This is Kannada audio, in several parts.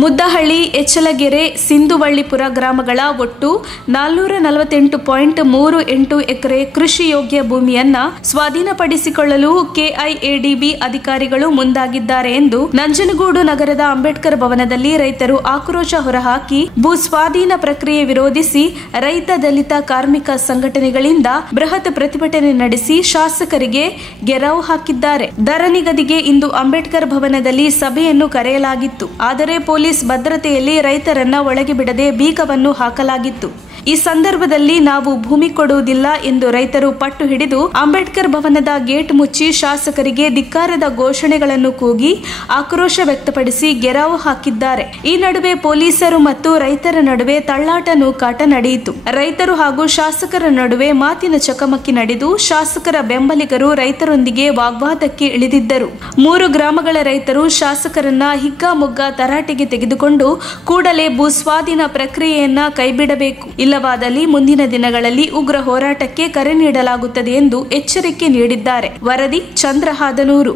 ಮುದ್ದಹಳ್ಳಿ, ಎಚ್ಚಲಗೆರೆ, ಸಿಂಧುವಳ್ಳಿಪುರ ಗ್ರಾಮಗಳ ಒಟ್ಟು 448.38 ಎಕರೆ ಕೃಷಿ ಯೋಗ್ಯ ಭೂಮಿಯನ್ನ ಸ್ವಾಧೀನಪಡಿಸಿಕೊಳ್ಳಲು ಕೆಐಎಡಿಬಿ ಅಧಿಕಾರಿಗಳು ಮುಂದಾಗಿದ್ದಾರೆ ಎಂದು ನಂಜನಗೂಡು ನಗರದ ಅಂಬೇಡ್ಕರ್ ಭವನದಲ್ಲಿ ರೈತರು ಆಕ್ರೋಶ ಹೊರಹಾಕಿ ಭೂ ಸ್ವಾಧೀನ ಪ್ರಕ್ರಿಯೆ ವಿರೋಧಿಸಿ ರೈತ ದಲಿತ ಕಾರ್ಮಿಕ ಸಂಘಟನೆಗಳಿಂದ ಬೃಹತ್ ಪ್ರತಿಭಟನೆ ನಡೆಸಿ ಶಾಸಕರಿಗೆ ಗೆರವು ಹಾಕಿದ್ದಾರೆ. ದರ ನಿಗದಿಗೆ ಇಂದು ಅಂಬೇಡ್ಕರ್ ಭವನದಲ್ಲಿ ಸಭೆಯನ್ನು ಕರೆಯಲಾಗಿತ್ತು. ಆದರೆ ಪೊಲೀಸ್ ಭದ್ರತೆಯಲ್ಲಿ ರೈತರನ್ನ ಒಳಗೆ ಬಿಡದೆ ಬೀಗವನ್ನು ಹಾಕಲಾಗಿತ್ತು. ಈ ಸಂದರ್ಭದಲ್ಲಿ ನಾವು ಭೂಮಿ ಕೊಡುವುದಿಲ್ಲ ಎಂದು ರೈತರು ಪಟ್ಟು ಹಿಡಿದು ಅಂಬೇಡ್ಕರ್ ಭವನದ ಗೇಟ್ ಮುಚ್ಚಿ ಶಾಸಕರಿಗೆ ಧಿಕ್ಕಾರದ ಘೋಷಣೆಗಳನ್ನು ಕೂಗಿ ಆಕ್ರೋಶ ವ್ಯಕ್ತಪಡಿಸಿ ಗೆರವು ಹಾಕಿದ್ದಾರೆ. ಈ ನಡುವೆ ಪೊಲೀಸರು ಮತ್ತು ರೈತರ ನಡುವೆ ತಳ್ಳಾಟ ನೂಕಾಟ ನಡೆಯಿತು. ರೈತರು ಹಾಗೂ ಶಾಸಕರ ನಡುವೆ ಮಾತಿನ ಚಕಮಕಿ ನಡೆದು ಶಾಸಕರ ಬೆಂಬಲಿಗರು ರೈತರೊಂದಿಗೆ ವಾಗ್ವಾದಕ್ಕೆ ಇಳಿದಿದ್ದರು. 3 ಗ್ರಾಮಗಳ ರೈತರು ಶಾಸಕರನ್ನ ಹಿಗ್ಗಾಮುಗ್ಗಾ ತರಾಟೆಗೆ ತೆಗೆದುಕೊಂಡು ಕೂಡಲೇ ಭೂಸ್ವಾಧೀನ ಪ್ರಕ್ರಿಯೆಯನ್ನ ಕೈಬಿಡಬೇಕು, ಇಲ್ಲವಾದಲ್ಲಿ ಮುಂದಿನ ದಿನಗಳಲ್ಲಿ ಉಗ್ರ ಹೋರಾಟಕ್ಕೆ ಕರೆ ನೀಡಲಾಗುತ್ತದೆ ಎಂದು ಎಚ್ಚರಿಕೆ ನೀಡಿದ್ದಾರೆ. ವರದಿ ಚಂದ್ರಹಾದನೂರು.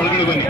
ಒಳಗಡೆ ಬನ್ನಿ.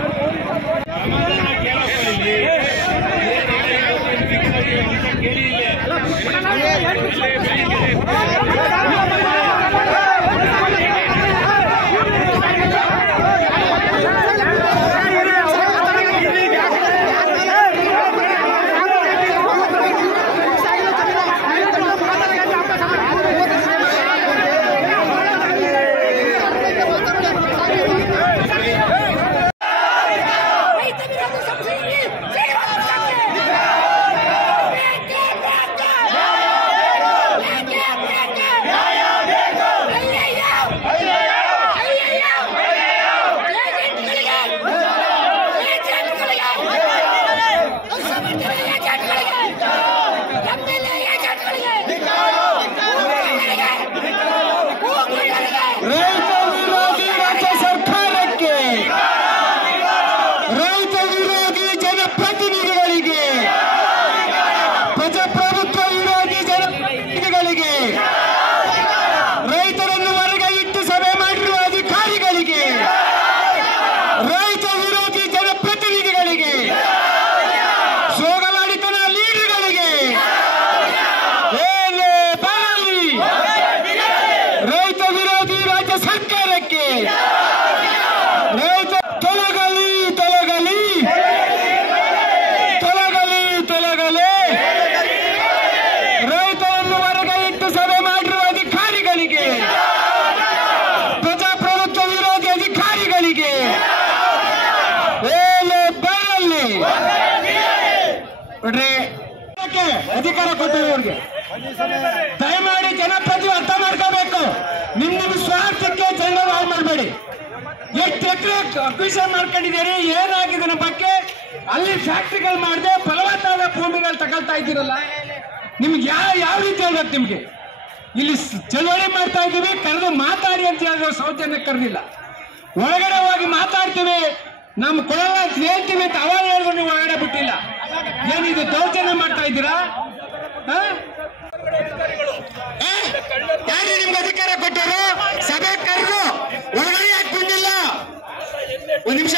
ಅಧಿಕಾರಕ್ಕೆ ರೈತ ತೊಲಗಲಿ ತೊಲಗಲಿ ತೊಲಗಲಿ ತೊಲಗಲಿ ರೈತರನ್ನು ಹೊರಗೆ ಇಟ್ಟು ಸಭೆ ಮಾಡಿರುವ ಅಧಿಕಾರಿಗಳಿಗೆ, ಪ್ರಜಾಪ್ರಭುತ್ವ ವಿರೋಧಿ ಅಧಿಕಾರಿಗಳಿಗೆ ಬರಲಿ ನೋಡ್ರಿ. ಅಧಿಕಾರ ಕೊಟ್ಟಿರೋರಿಗೆ ದಯಮಾಡಿ ಜನಪ್ರತಿನಿಧಿ ಅರ್ಥ ಮಾಡ್ಕೋಬೇಕು. ನಿಮ್ಮ ಸ್ವಾರ್ಥಕ್ಕೆ ಜನ ಹಾಳು ಮಾಡಬೇಡಿ. ಎಷ್ಟು ಎಕರೆ ಅಕ್ವಿಷನ್ ಮಾಡ್ಕೊಂಡಿದ್ದೀರಿ, ಏನಾಗಿದೆ ನಮ್ಮ ಬಗ್ಗೆ? ಅಲ್ಲಿ ಫ್ಯಾಕ್ಟ್ರಿಗಳು ಮಾಡದೆ ಫಲವತ್ತಾದ ಭೂಮಿಗಳು ತಗೊಳ್ತಾ ಇದ್ದೀರಲ್ಲ, ನಿಮ್ಗೆ ಯಾವ ರೀತಿ ಹೇಳ್ಬೇಕು? ನಿಮ್ಗೆ ಇಲ್ಲಿ ಚಳವಳಿ ಮಾಡ್ತಾ ಇದ್ದೀವಿ, ಕರೆದು ಮಾತಾಡಿ ಅಂತ ಹೇಳಿದ್ರೆ ಸೌಜನ್ಯ ಕರೆದಿಲ್ಲ. ಒಳಗಡೆ ಹೋಗಿ ಮಾತಾಡ್ತೀವಿ, ನಮ್ಮ ಕೊಡಲ್ಲ ಅಂತ ಹೇಳ್ತೀವಿ ಅಂತ ಅವಾಗ ಹೇಳಿದ್ರು ನೀವು ಒಳಗಡೆ ಬಿಟ್ಟಿಲ್ಲ. ಏನಿದು ದೌರ್ಜನ್ಯ ಮಾಡ್ತಾ ಇದ್ದೀರಾ? ಯಾರು ನಿಮ್ಗೆ ಅಧಿಕಾರ ಕೊಟ್ಟರು? ಸಭೆ ಕರೆದು ಒಳಗಡೆ ಯಾಕೆ ಬಂದಿಲ್ಲ? ಒಂದ್ ನಿಮಿಷ